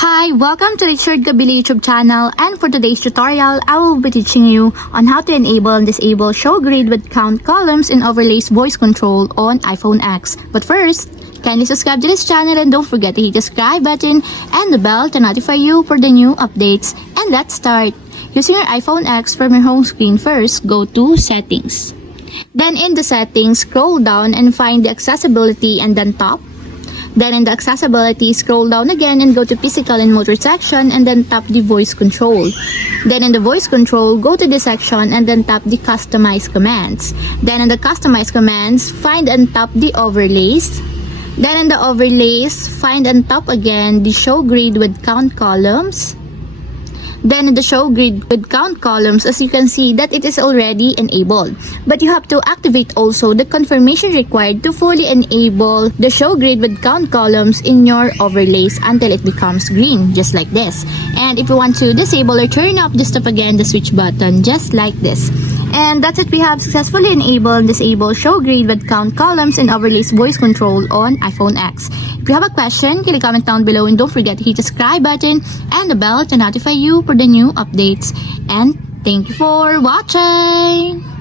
Hi, welcome to the Richard Gabili YouTube channel, and for today's tutorial, I will be teaching you on how to enable and disable show grid with count columns and overlays voice control on iPhone X. But first, kindly subscribe to this channel and don't forget to hit the subscribe button and the bell to notify you for the new updates. And let's start. Using your iPhone X from your home screen, first go to Settings. Then in the Settings, scroll down and find the Accessibility and then Top. Then in the accessibility, scroll down again and go to physical and motor section and then tap the voice control. Then in the voice control, go to the section and then tap the customize commands. Then in the customize commands, find and tap the overlays. Then in the overlays, find and tap again the show grid with count columns. Then in the show grid with count columns, as you can see that it is already enabled. But you have to activate also the confirmation required to fully enable the show grid with count columns in your overlays until it becomes green, just like this. And if you want to disable or turn off, just tap again the switch button, just like this. And that's it, we have successfully enabled and disabled show grid with count columns and overlays voice control on iPhone X. If you have a question, can you comment down below and don't forget to hit the subscribe button and the bell to notify you for the new updates. And thank you for watching!